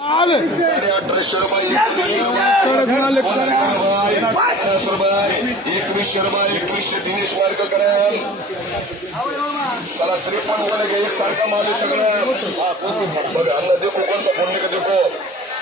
अठराशे रुपये एकवीसशे रुपये एकवीसशे दिनेश मार्ग करा चला त्रेपन्न वर घ्या एक सारखा आहे सगळं. बघा अन्न देखो कोणसा फोन का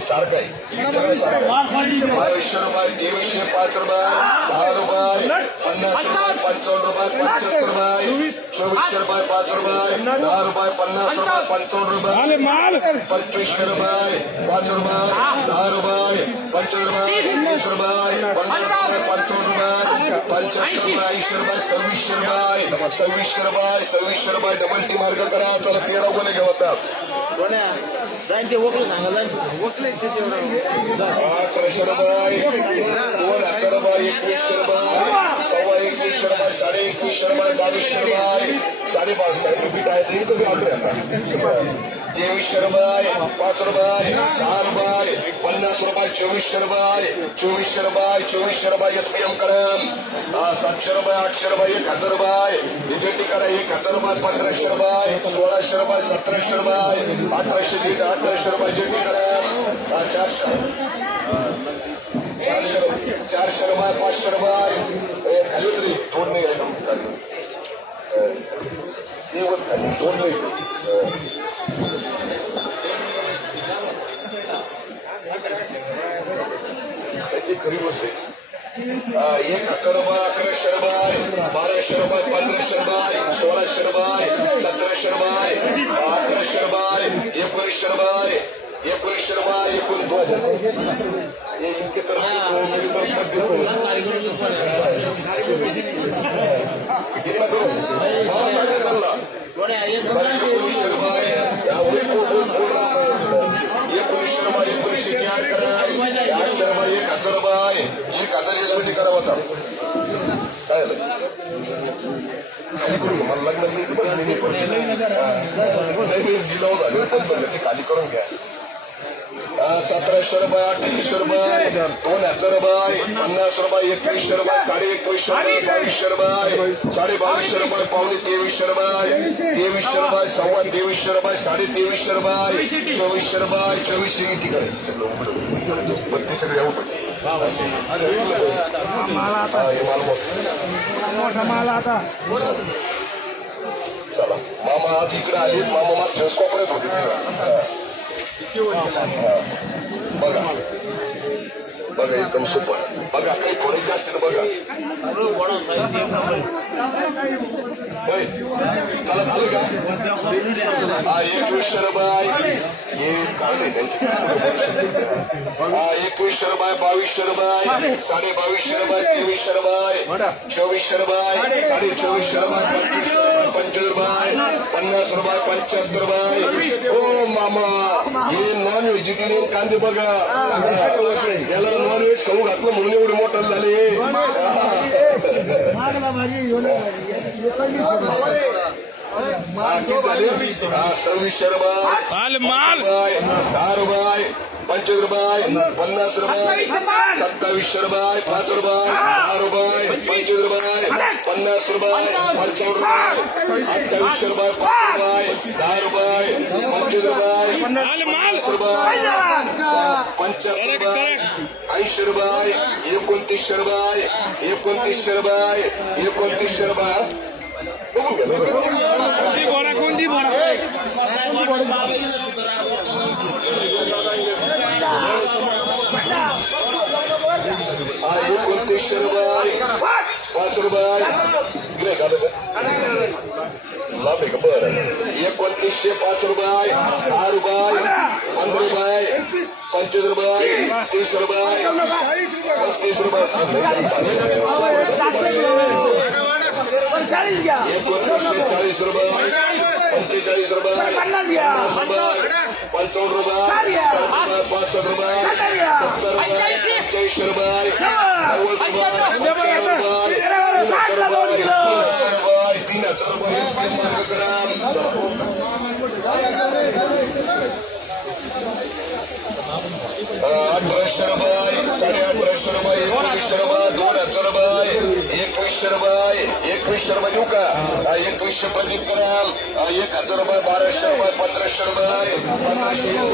सारखं आहे सगळं सारखं आहे. बावीसशे रुपये तेवीसशे पाच रुपये दहा रुपये पन्नास रुपये पंचावन्न रुपये पंच्याहत्तर रुपये चोवीसशे रुपये पाच रुपये दहा रुपये पन्नास रुपये पंचावन्न रुपये माल पंचवीसशे रुपये पाच रुपये दहा रुपये पंचवीस रुपये तीस रुपये पन्नास रुपये पंचावन्न रुपये पंच्याहत्तर रुपये ऐंशी रुपये सव्वीसशे रुपये सव्वीसशे रुपये डबल टी मार्ग करा. चला तेरा गुन्हे घेतात जाईन ते वकलं सांगा जाईन वकले अठराशे दोन एकवीसशे रुपये सव्वा एकवीसशे रुपये साडे एकवीसशे रुपये बावीसशे रुपये साडेपाच साडे रिपीट आहे ते आता तेवीस शर्मा आहे पाच रुपये आहे दहा रुपये आहे पन्नास रुपये चोवीस शर्मा आहे चोवीस शर्मा आहे चोवीस शर्मा एस पी एम करम सातशे रुपये आठशे रुपये एक हजार रुपये आहे इजेटी करा एक हजार रुपये पंधराशे रुपये आहे सोळाशे रुपये सतराशे रुपये आहे अठराशे दीड अठराशे रुपये जेटी करा चारशे रुपये पाचशे रुपये ए, खाली तोड नाही खाली. ती खरी गोष्ट एक हज़ार रुपये अकराशे रुपये बाराशे रुपये पंधराशे रुपये सोळाशे रुपये सतराशे रुपये एकोणीसशे रुपये एकोणीसशे रुपये एकूण दोन हे. एकोणीसशे रुपये एकोणीसशे रुपये एकोणीसशे आठशे रुपये एक हजार रुपये एक हजार करा होता काय. मला लग्न दिलं होतं. ते खाली करून घ्या सतराशे रुपये अठ्ठावीसशे रुपये दोन हजार रुपये पन्नास रुपये एकवीसशे रुपये साडे एकवीसशे रुपये बावीसशे रुपये साडे बावीसशे रुपये पावणे तेवीसशे रुपये तेवीसशे रुपये सव्वा तेवीसशे रुपये साडे तेवीसशे रुपये चोवीसशे रुपये चोवीसशे किती करायचं सगळे आउट माल आता. चला. मामा आज इकडे आले मामा मागच्या कोपऱ्यात होते. बघा. बघा एकदम सुपर बघा काही खोलायचे असतील बघा. चला झालं का? हा एकवीसशे रुपये हे काढले त्यांचे. हा एकवीसशे रुपये बावीसशे रुपये साडे बावीस शरबाय तेवीस शरबाय चोवीस शरबाय साडे चोवीस शरबाय पंचवीस शरबाय पंचवीस बाय पन्नास रुपये पंच्याहत्तर बाय ओ मामा. हे नॉन व्हेजिटेरियन कांदे बघा. याला नॉन व्हेज खाऊ घातलं म्हणून एवढे मोठं झाले. माल रुपये दहा रुपये पंचवीस रुपये पन्नास रुपये सत्तावीसशे रुपये पाच रुपये दहा रुपये पंचवीस. रुपये पन्नास रुपये पंचावन्न रुपये अठ्ठावीसशे रुपये पाच रुपये दहा रुपये पंचवीस रुपये पन्नास रुपये पंच्याहत्तर रुपये ऐंशी रुपये एकोणतीसशे रुपये एकोणतीसशे रुपये एकोणतीसशे रुपये घ्या. कोणती एकोणतीसशे रुपये पाच रुपये इकडे का बघा? लाभ आहे का बरं एकोणतीसशे पाच रुपये दहा रुपये पंधरा रुपये पंचवीस रुपये तीस पंचाळीस घ्या एकोणीसशे चाळीस रुपये पंचेचाळीस रुपये पन्नास घ्या पंचावन्न रुपये पासष्ट रुपये सत्तर रुपये अठ्ठावीस रुपये तीन हजार रुपये अठराशे रुपये साडे अठराशे रुपये एकोणीसशे रुपये दोन हजार रुपये एकवीसशे रुपये एकवीसशे रुपये देऊ का? एकवीसशे कराल हा, एक हजार रुपये बाराशे रुपये पंधराशे रुपये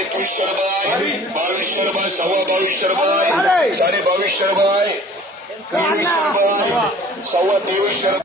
एकवीसशे रुपये बावीसशे रुपये सव्वा बावीसशे रुपये साडे बावीसशे रुपये तेवीसशे शरद सव्वा